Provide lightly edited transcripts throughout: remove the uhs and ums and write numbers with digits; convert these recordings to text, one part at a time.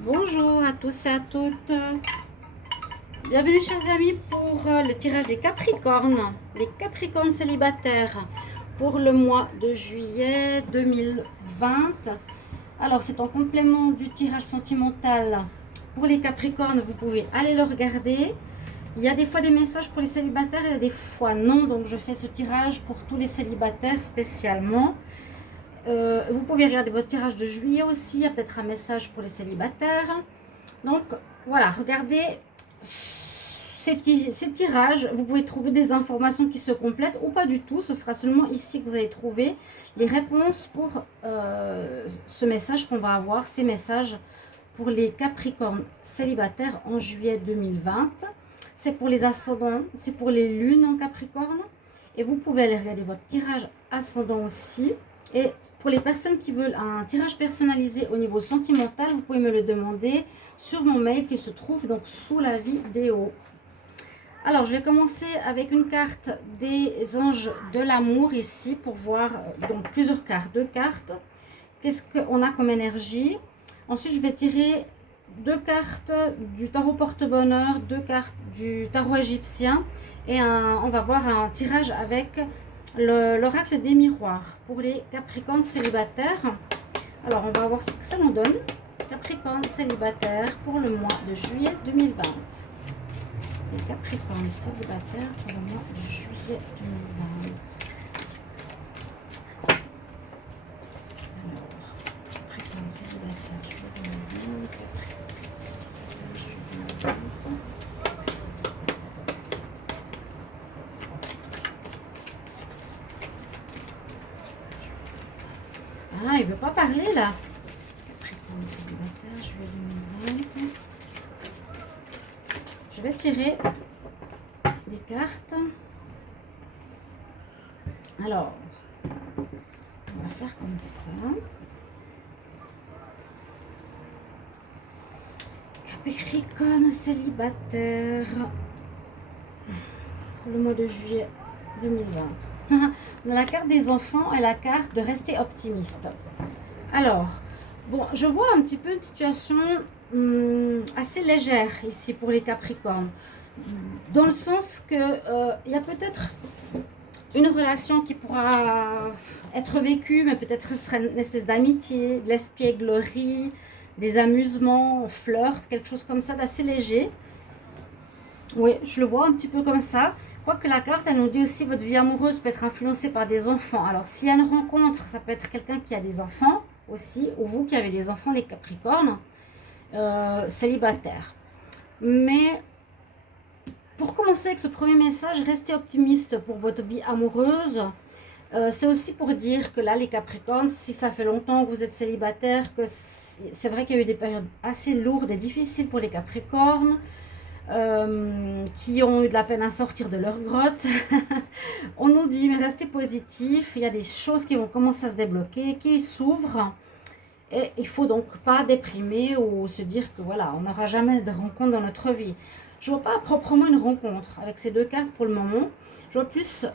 Bonjour à tous et à toutes. Bienvenue chers amis pour le tirage des Capricornes. Les Capricornes célibataires pour le mois de juillet 2020. Alors c'est en complément du tirage sentimental pour les Capricornes. Vous pouvez aller le regarder. Il y a des fois des messages pour les célibataires et des fois non. Donc je fais ce tirage pour tous les célibataires spécialement. Vous pouvez regarder votre tirage de juillet aussi. Il y a peut-être un message pour les célibataires. Donc voilà, regardez ces tirages. Vous pouvez trouver des informations qui se complètent ou pas du tout. Ce sera seulement ici que vous allez trouver les réponses pour ce message qu'on va avoir. Ces messages pour les Capricornes célibataires en juillet 2020. C'est pour les ascendants, c'est pour les lunes en Capricorne. Et vous pouvez aller regarder votre tirage ascendant aussi. Et pour les personnes qui veulent un tirage personnalisé au niveau sentimental, vous pouvez me le demander sur mon mail qui se trouve donc sous la vidéo. Alors, je vais commencer avec une carte des anges de l'amour ici pour voir donc plusieurs cartes, deux cartes. Qu'est-ce qu'on a comme énergie? Ensuite, je vais tirer deux cartes du tarot porte-bonheur, deux cartes du tarot égyptien et on va voir un tirage avec l'oracle des miroirs pour les Capricornes célibataires. Alors, on va voir ce que ça nous donne. Capricornes célibataires pour le mois de juillet 2020. Les Capricornes célibataires pour le mois de juillet 2020. Alors, Capricornes célibataires juillet 2020. Capricornes célibataires juillet 2020. Ah, il veut pas parler là. Capricorne célibataire, juillet 2020. Je vais tirer des cartes. Alors, on va faire comme ça. Capricorne célibataire pour le mois de juillet 2020. On a la carte des enfants et la carte de rester optimiste. Alors, bon, je vois un petit peu une situation assez légère ici pour les Capricornes. Dans le sens que il y a peut-être une relation qui pourra être vécue, mais peut-être ce serait une espèce d'amitié, de l'espièglerie, des amusements, flirt, quelque chose comme ça d'assez léger. Oui, je le vois un petit peu comme ça. Quoique la carte, elle nous dit aussi votre vie amoureuse peut être influencée par des enfants. Alors, s'il y a une rencontre, ça peut être quelqu'un qui a des enfants aussi, ou vous qui avez des enfants, les Capricornes, célibataires. Mais pour commencer avec ce premier message, restez optimiste pour votre vie amoureuse. C'est aussi pour dire que là, les Capricornes, si ça fait longtemps que vous êtes célibataire, que c'est vrai qu'il y a eu des périodes assez lourdes et difficiles pour les Capricornes, qui ont eu de la peine à sortir de leur grotte. On nous dit, mais restez positif, il y a des choses qui vont commencer à se débloquer, qui s'ouvrent. Et il ne faut donc pas déprimer ou se dire que voilà, on n'aura jamais de rencontre dans notre vie. Je ne vois pas proprement une rencontre avec ces deux cartes pour le moment. Je vois plus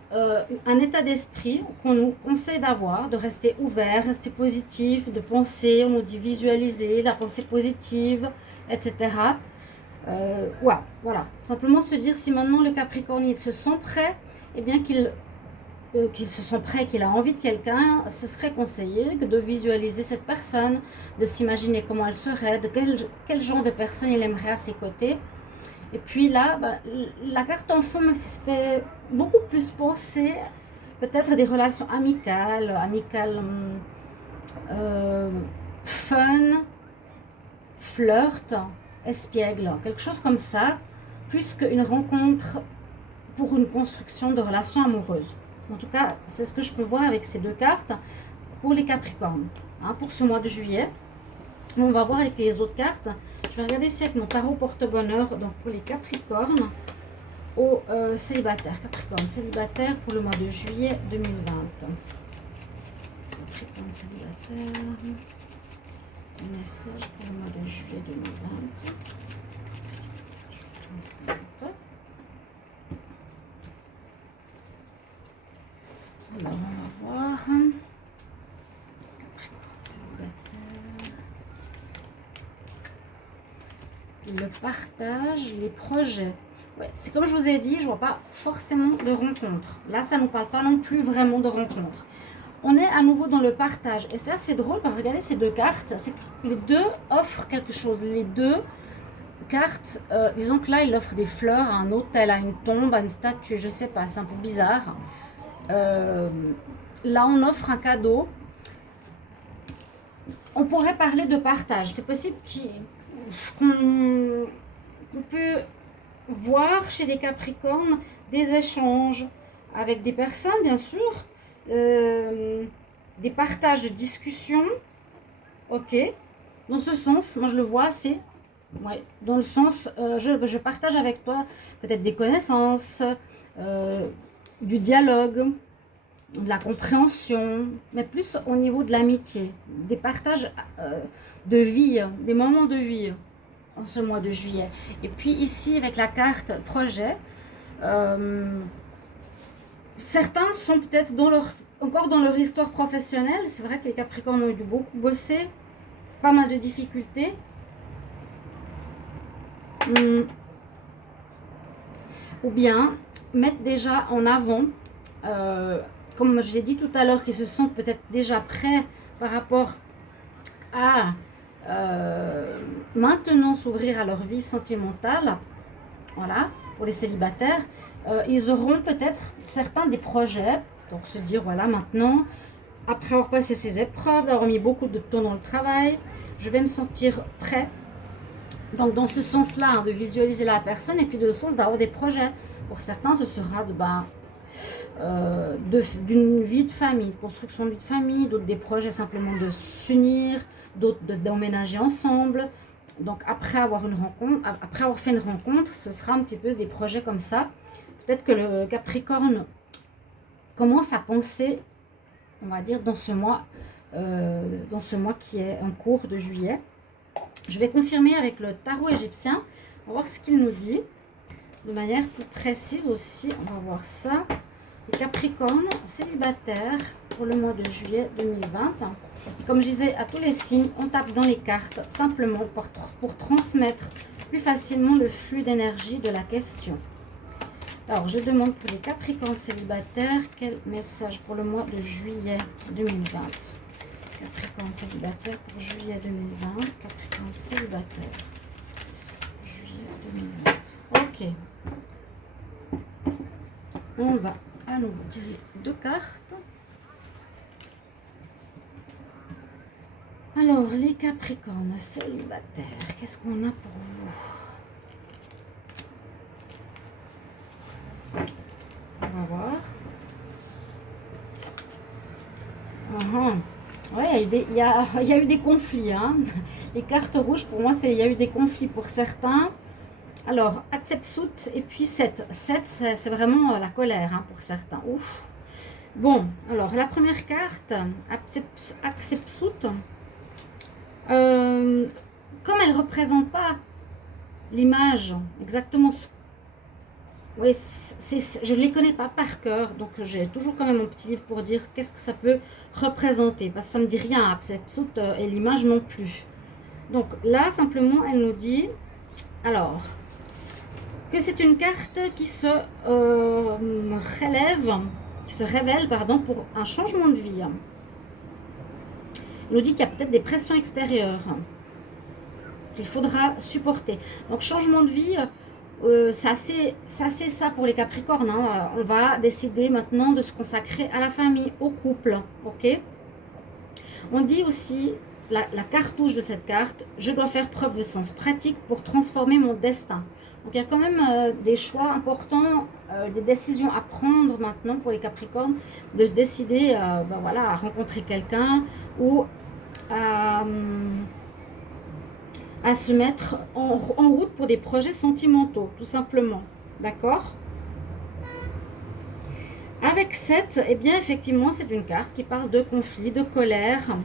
un état d'esprit qu'on nous conseille d'avoir, de rester ouvert, rester positif, de penser, on nous dit visualiser, la pensée positive, etc. Ouais, voilà. Simplement se dire si maintenant le Capricorne il se sent prêt, eh bien qu'il se sent prêt, qu'il a envie de quelqu'un, ce serait conseillé de visualiser cette personne, de s'imaginer comment elle serait, de quel genre de personne il aimerait à ses côtés. Et puis là, bah, la carte enfant me fait beaucoup plus penser peut-être à des relations amicales, fun, flirt, espiègle, quelque chose comme ça, plus qu'une rencontre pour une construction de relations amoureuses. En tout cas, c'est ce que je peux voir avec ces deux cartes pour les Capricornes, hein, pour ce mois de juillet. On va voir avec les autres cartes. Je vais regarder ici avec mon tarot porte-bonheur, donc pour les Capricornes, aux célibataires. Capricorne célibataire pour le mois de juillet 2020. Capricorne célibataire. Un message pour le mois de juillet 2020. Célibataire juillet 2020. Alors, on va voir. Capricorne célibataire. le partage, les projets. Ouais, c'est comme je vous ai dit, je vois pas forcément de rencontres. Là, ça nous parle pas non plus vraiment de rencontres. On est à nouveau dans le partage. Et c'est assez drôle parce que regardez ces deux cartes. Les deux offrent quelque chose. Les deux cartes, disons que là, il offre des fleurs à un hôtel, à une tombe, à une statue, je sais pas, c'est un peu bizarre. Là, on offre un cadeau. On pourrait parler de partage. C'est possible qu'on peut voir chez les Capricornes des échanges avec des personnes, bien sûr, des partages de discussions. Ok. Dans ce sens, moi je le vois, c'est ouais, dans le sens, je partage avec toi peut-être des connaissances, du dialogue, de la compréhension, mais plus au niveau de l'amitié, des partages de vie, des moments de vie en ce mois de juillet. Et puis ici, avec la carte projet, certains sont peut-être encore dans leur histoire professionnelle. C'est vrai que les Capricornes ont dû beaucoup bosser, pas mal de difficultés. Ou bien mettre déjà en avant, comme je l'ai dit tout à l'heure, qu'ils se sentent peut-être déjà prêts par rapport à maintenant s'ouvrir à leur vie sentimentale. Voilà, pour les célibataires, ils auront peut-être certains des projets, donc se dire voilà maintenant, après avoir passé ces épreuves, d'avoir mis beaucoup de temps dans le travail, je vais me sentir prêt. Donc dans ce sens-là, hein, de visualiser la personne et puis de sens d'avoir des projets. Pour certains, ce sera d'une vie de famille, de construction de vie de famille, d'autres des projets simplement de s'unir, d'autres d'emménager ensemble. Donc après avoir fait une rencontre, ce sera un petit peu des projets comme ça. Peut-être que le Capricorne commence à penser, on va dire, dans ce mois qui est en cours de juillet. Je vais confirmer avec le tarot égyptien. On va voir ce qu'il nous dit de manière plus précise aussi. On va voir ça. Les Capricornes célibataires pour le mois de juillet 2020. Et comme je disais, à tous les signes, on tape dans les cartes simplement pour transmettre plus facilement le flux d'énergie de la question. Alors, je demande pour les Capricornes célibataires, quel message pour le mois de juillet 2020. Capricorne célibataire pour juillet 2020. Capricorne célibataire. Juillet 2020. Ok. On va à nouveau tirer deux cartes. Alors, les Capricornes célibataires, qu'est-ce qu'on a pour vous? On va voir. Ouais, il y a eu des conflits. Hein. Les cartes rouges, pour moi, il y a eu des conflits pour certains. Alors, Hatshepsut et puis 7. 7, c'est vraiment la colère hein, pour certains. Ouf. Bon, alors, la première carte, Hatshepsut, comme elle ne représente pas l'image, exactement ce oui, je ne les connais pas par cœur, donc j'ai toujours quand même mon petit livre pour dire qu'est-ce que ça peut représenter, parce que ça ne me dit rien, Hatshepsut et l'image non plus. Donc là, simplement, elle nous dit, alors, que c'est une carte qui se révèle, pour un changement de vie. Elle nous dit qu'il y a peut-être des pressions extérieures qu'il faudra supporter. Donc changement de vie... c'est assez ça pour les Capricornes. Hein. On va décider maintenant de se consacrer à la famille, au couple. Ok. On dit aussi, la cartouche de cette carte, je dois faire preuve de sens pratique pour transformer mon destin. Donc il y a quand même des choix importants, des décisions à prendre maintenant pour les Capricornes, de se décider voilà, à rencontrer quelqu'un ou à se mettre en route pour des projets sentimentaux, tout simplement. D'accord? Avec 7, eh bien, effectivement, c'est une carte qui parle de conflit, de colère.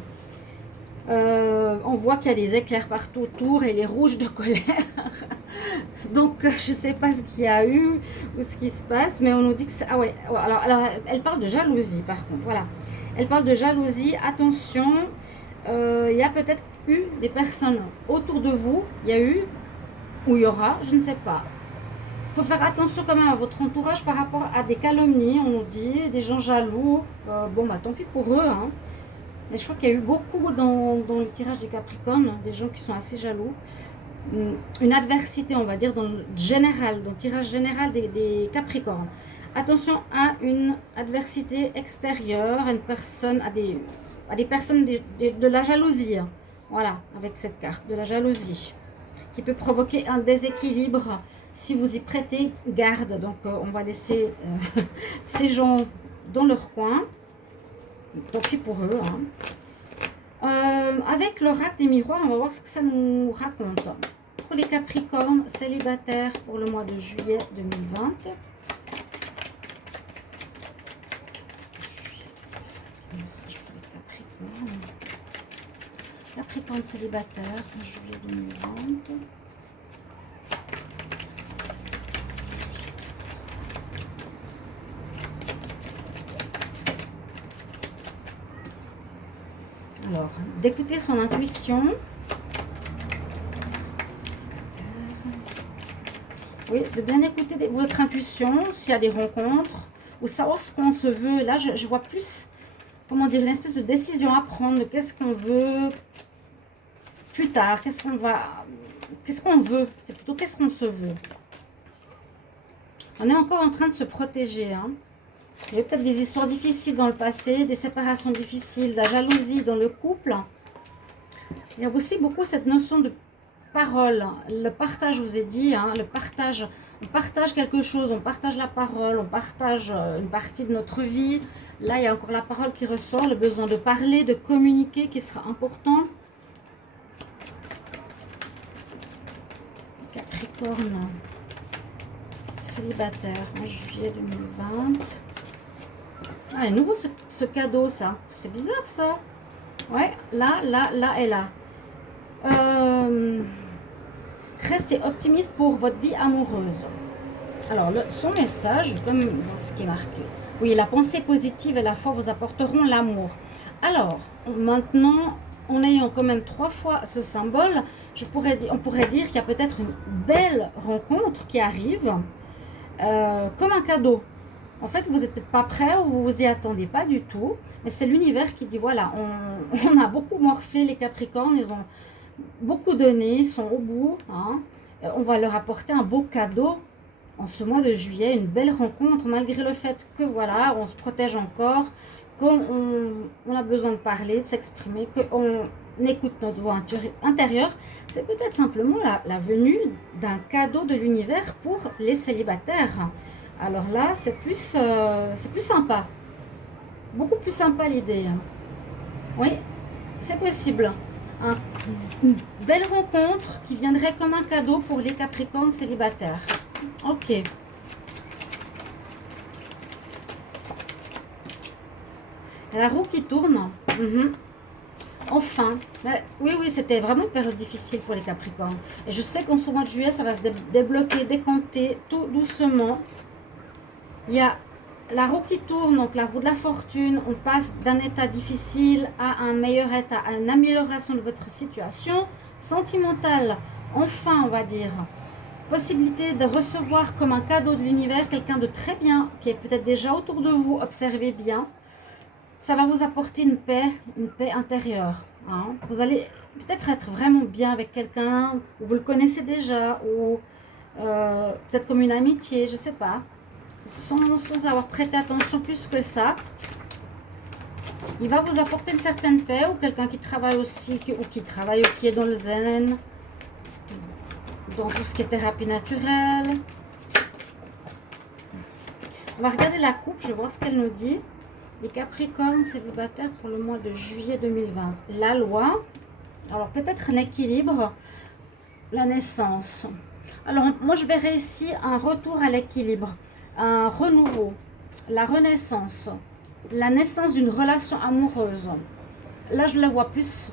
On voit qu'il y a des éclairs partout autour et les rouges de colère. Donc, je ne sais pas ce qu'il y a eu ou ce qui se passe, mais on nous dit que c'est... Ah ouais, alors, elle parle de jalousie, par contre, voilà. Elle parle de jalousie, attention, il y a peut-être eu des personnes autour de vous, il y a eu ou il y aura, je ne sais pas. Il faut faire attention quand même à votre entourage par rapport à des calomnies, on nous dit, des gens jaloux. Bon, bah tant pis pour eux, hein. Mais je crois qu'il y a eu beaucoup dans le tirage des Capricornes, des gens qui sont assez jaloux. Une adversité, on va dire, dans le général, dans le tirage général des Capricornes. Attention à une adversité extérieure, à une personne, à des personnes de la jalousie. Hein. Voilà, avec cette carte, de la jalousie, qui peut provoquer un déséquilibre si vous y prêtez garde. Donc, on va laisser ces gens dans leur coin. Tant pis pour eux. Hein. Avec l'oracle des miroirs, on va voir ce que ça nous raconte. Pour les Capricornes célibataires pour le mois de juillet 2020. Message pour les Capricornes. Capricorne célibataire en juillet 2020. Alors, d'écouter son intuition. Oui, de bien écouter votre intuition, s'il y a des rencontres, ou savoir ce qu'on se veut. Là, je vois plus, comment dire, une espèce de décision à prendre, de qu'est-ce qu'on veut plus tard, qu'est-ce qu'on veut, c'est plutôt qu'est-ce qu'on se veut. On est encore en train de se protéger, hein. Il y a peut-être des histoires difficiles dans le passé, des séparations difficiles, de la jalousie dans le couple. Il y a aussi beaucoup cette notion de parole. Le partage, je vous ai dit, hein, le partage. On partage quelque chose, on partage la parole, on partage une partie de notre vie. Là, il y a encore la parole qui ressort, le besoin de parler, de communiquer qui sera important. Capricorne, célibataire en juillet 2020. Ah, et nouveau ce cadeau, ça. C'est bizarre, ça. Ouais, là et là. Restez optimiste pour votre vie amoureuse. Alors, son message, je vais quand même voir ce qui est marqué. Oui, la pensée positive et la foi vous apporteront l'amour. Alors, maintenant, en ayant quand même 3 fois ce symbole, on pourrait dire qu'il y a peut-être une belle rencontre qui arrive, comme un cadeau. En fait, vous n'êtes peut-être pas prêt ou vous vous y attendez pas du tout. Mais c'est l'univers qui dit, voilà, on a beaucoup morflé les Capricornes, ils ont beaucoup donné, ils sont au bout. Hein. On va leur apporter un beau cadeau en ce mois de juillet, une belle rencontre, malgré le fait que, voilà, on se protège encore, qu'on a besoin de parler, de s'exprimer, qu'on écoute notre voix intérieure. C'est peut-être simplement la venue d'un cadeau de l'univers pour les célibataires. Alors là, c'est plus sympa. Beaucoup plus sympa l'idée. Oui, c'est possible. Une belle rencontre qui viendrait comme un cadeau pour les Capricornes célibataires. Ok. La roue qui tourne. Enfin. Oui, c'était vraiment une période difficile pour les Capricornes. Et je sais qu'en ce mois de juillet, ça va se débloquer, décanter tout doucement. Il y a la roue qui tourne, donc la roue de la fortune. On passe d'un état difficile à un meilleur état, à une amélioration de votre situation sentimentale. Enfin, on va dire. Possibilité de recevoir comme un cadeau de l'univers quelqu'un de très bien, qui est peut-être déjà autour de vous. Observez bien. Ça va vous apporter une paix intérieure. Hein. Vous allez peut-être être vraiment bien avec quelqu'un, ou vous le connaissez déjà, ou peut-être comme une amitié, je ne sais pas. Sans avoir prêté attention plus que ça, il va vous apporter une certaine paix, ou quelqu'un qui travaille aussi, qui est dans le zen, dans tout ce qui est thérapie naturelle. On va regarder la coupe, je vais voir ce qu'elle nous dit. Les Capricornes célibataires pour le mois de juillet 2020. La loi, alors peut-être un équilibre, la naissance. Alors moi je verrais ici un retour à l'équilibre. Un renouveau, la renaissance, la naissance d'une relation amoureuse. Là, je la vois plus.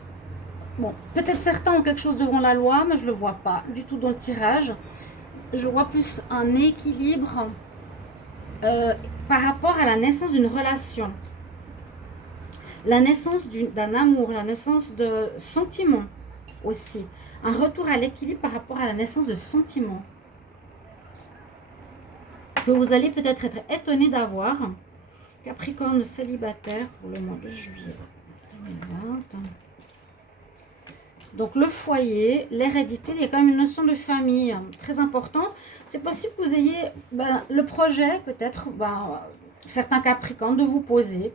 Bon, peut-être certains ont quelque chose devant la loi, mais je ne le vois pas du tout dans le tirage. Je vois plus un équilibre par rapport à la naissance d'une relation. La naissance d'un amour, la naissance de sentiments. aussi. Un retour à l'équilibre par rapport à la naissance de sentiments. Que vous allez peut-être être étonné d'avoir. Capricorne célibataire pour le mois de juillet 2020. Donc le foyer, l'hérédité, il y a quand même une notion de famille très importante. C'est possible que vous ayez le projet, peut-être, certains Capricornes, de vous poser.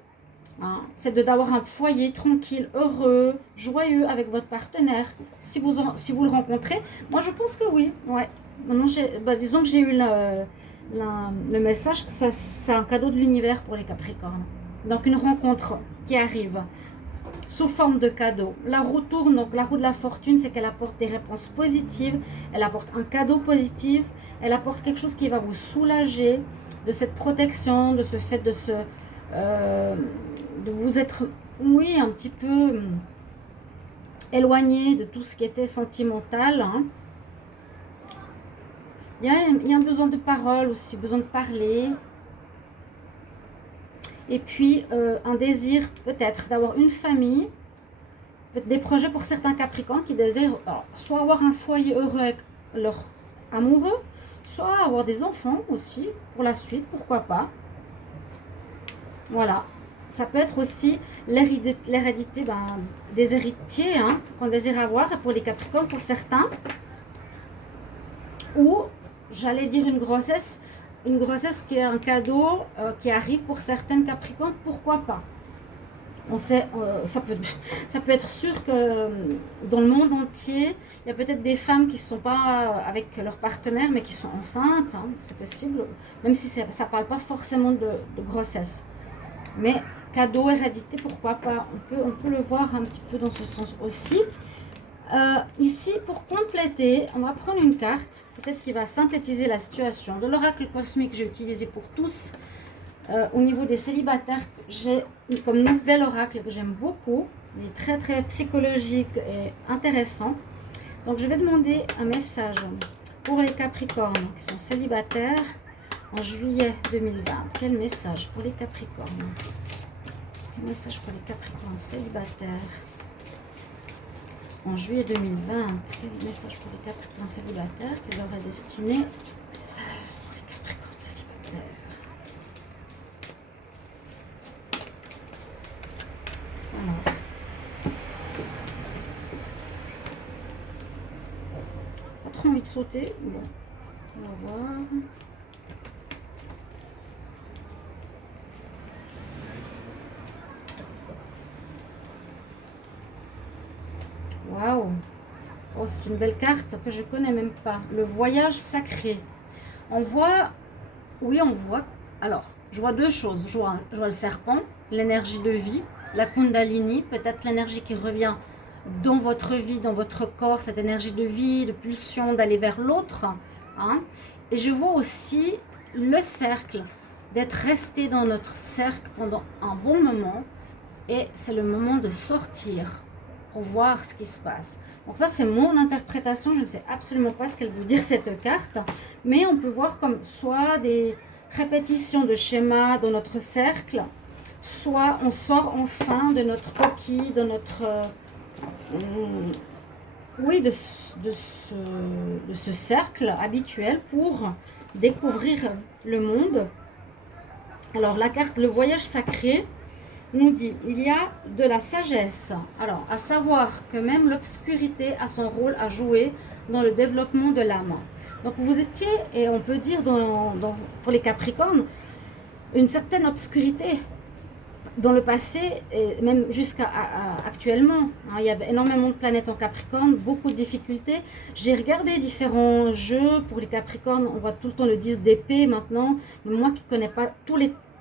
Hein, c'est d'avoir un foyer tranquille, heureux, joyeux avec votre partenaire. Si vous le rencontrez, moi je pense que oui. Ouais. Maintenant, disons que j'ai eu le message que c'est un cadeau de l'univers pour les Capricornes. Donc une rencontre qui arrive sous forme de cadeau. La roue tourne, donc la roue de la fortune, c'est qu'elle apporte des réponses positives, elle apporte un cadeau positif, elle apporte quelque chose qui va vous soulager de cette protection, de ce fait de vous être, oui, un petit peu éloigné de tout ce qui était sentimental. Hein. Il y a un besoin de parole aussi, besoin de parler. Et puis, un désir peut-être d'avoir une famille, des projets pour certains Capricornes qui désirent soit avoir un foyer heureux avec leur amoureux, soit avoir des enfants aussi pour la suite, pourquoi pas. Voilà. Ça peut être aussi l'hérédité des héritiers qu'on désire avoir pour les Capricornes, pour certains. Ou, j'allais dire une grossesse qui est un cadeau qui arrive pour certaines Capricornes, pourquoi pas. On sait, ça peut être sûr que dans le monde entier, il y a peut-être des femmes qui ne sont pas avec leur partenaire, mais qui sont enceintes, hein, c'est possible, même si ça ne parle pas forcément de grossesse. Mais cadeau, hérédité, pourquoi pas, on peut le voir un petit peu dans ce sens aussi. Ici, pour compléter, on va prendre une carte, peut-être qui va synthétiser la situation de l'oracle cosmique que j'ai utilisé pour tous. Au niveau des célibataires, j'ai comme nouvel oracle que j'aime beaucoup. Il est très très psychologique et intéressant. Donc je vais demander un message pour les Capricornes qui sont célibataires en juillet 2020. Quel message pour les Capricornes? Quel message pour les Capricornes célibataires en juillet 2020? Quel message pour les Capricornes célibataires qui leur est destiné pour les Capricornes célibataires? Alors, pas trop envie de sauter. Bon, on va voir. Waouh! Oh, c'est une belle carte que je connais même pas. Le voyage sacré. On voit, oui, on voit. Alors, je vois deux choses. Je vois le serpent, l'énergie de vie, la Kundalini, peut-être l'énergie qui revient dans votre vie, dans votre corps, cette énergie de vie, de pulsion, d'aller vers l'autre. Hein. Et je vois aussi le cercle, d'être resté dans notre cercle pendant un bon moment. Et c'est le moment de sortir pour voir ce qui se passe. Donc ça, c'est mon interprétation. Je ne sais absolument pas ce qu'elle veut dire, cette carte. Mais on peut voir comme soit des répétitions de schémas dans notre cercle, soit on sort enfin de notre coquille, de notre... oui, de ce cercle habituel pour découvrir le monde. Alors, la carte, le voyage sacré, nous dit, il y a de la sagesse. Alors, à savoir que même l'obscurité a son rôle à jouer dans le développement de l'âme. Donc, vous étiez, et on peut dire pour les Capricornes, une certaine obscurité dans le passé, et même jusqu'à actuellement. Il y avait énormément de planètes en Capricorne, beaucoup de difficultés. J'ai regardé différents jeux pour les Capricornes. On voit tout le temps le 10 d'épée maintenant. Mais moi qui ne connais pas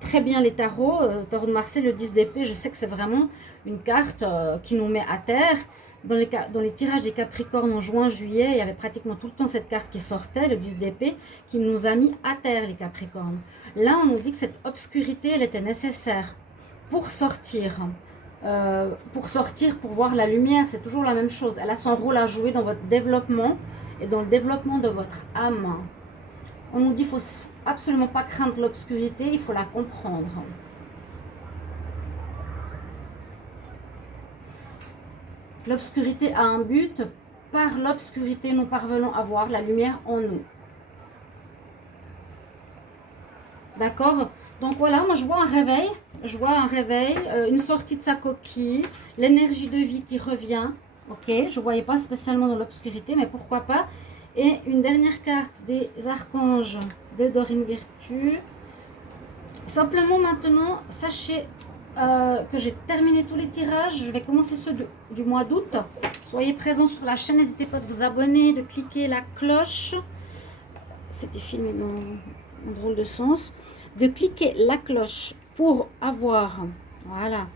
très bien les tarots, tarot de Marseille, le 10 d'épée, je sais que c'est vraiment une carte qui nous met à terre. Dans les tirages des Capricornes en juin, juillet, il y avait pratiquement tout le temps cette carte qui sortait, le 10 d'épée, qui nous a mis à terre, les Capricornes. Là, on nous dit que cette obscurité, elle était nécessaire pour sortir, pour voir la lumière. C'est toujours la même chose. Elle a son rôle à jouer dans votre développement et dans le développement de votre âme. On nous dit qu'il ne faut absolument pas craindre l'obscurité, il faut la comprendre. L'obscurité a un but. Par l'obscurité, nous parvenons à voir la lumière en nous. D'accord? Donc voilà, moi je vois un réveil. Je vois un réveil, une sortie de sa coquille, l'énergie de vie qui revient. Ok, je ne voyais pas spécialement dans l'obscurité, mais pourquoi pas. Et une dernière carte des archanges de Dorine Virtue. Simplement maintenant, sachez que j'ai terminé tous les tirages. Je vais commencer ceux du mois d'août. Soyez présents sur la chaîne. N'hésitez pas de vous abonner, de cliquer la cloche. C'était filmé dans un drôle de sens. De cliquer la cloche pour avoir, voilà,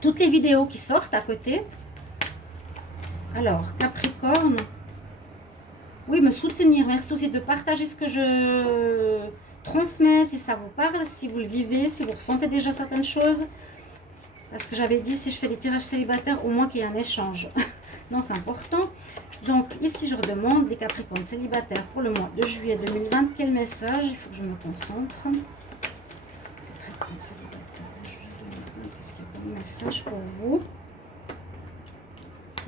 toutes les vidéos qui sortent à côté. Alors, Capricorne. Oui, me soutenir. Merci aussi de partager ce que je transmets, si ça vous parle, si vous le vivez, si vous ressentez déjà certaines choses. Parce que j'avais dit, si je fais des tirages célibataires, au moins qu'il y ait un échange. Non, c'est important. Donc, ici, je redemande les Capricornes célibataires pour le mois de juillet 2020. Quel message? Il faut que je me concentre. Capricornes célibataires, juillet 2020. Qu'est-ce qu'il y a comme message pour vous?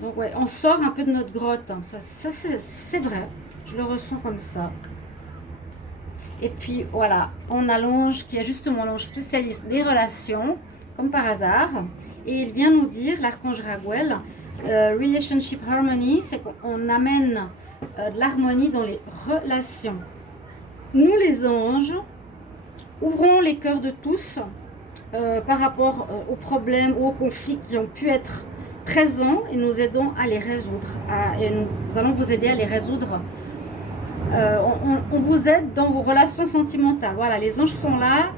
Donc, ouais, on sort un peu de notre grotte. Ça c'est vrai. Je le ressens comme ça. Et puis, voilà, on a l'ange qui est justement l'ange spécialiste des relations, comme par hasard. Et il vient nous dire, l'archange Raguel, Relationship Harmony, c'est qu'on amène de l'harmonie dans les relations. Nous, les anges, ouvrons les cœurs de tous par rapport aux problèmes ou aux conflits qui ont pu être présents et nous aidons à les résoudre. Et nous allons vous aider à les résoudre. On vous aide dans vos relations sentimentales. Voilà, les anges sont là.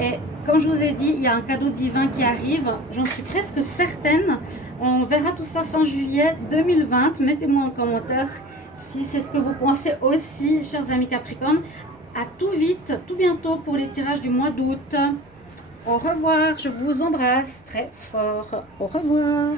Et comme je vous ai dit, il y a un cadeau divin qui arrive. J'en suis presque certaine. On verra tout ça fin juillet 2020. Mettez-moi en commentaire si c'est ce que vous pensez aussi, chers amis Capricorne. À tout vite, tout bientôt pour les tirages du mois d'août. Au revoir, je vous embrasse très fort. Au revoir.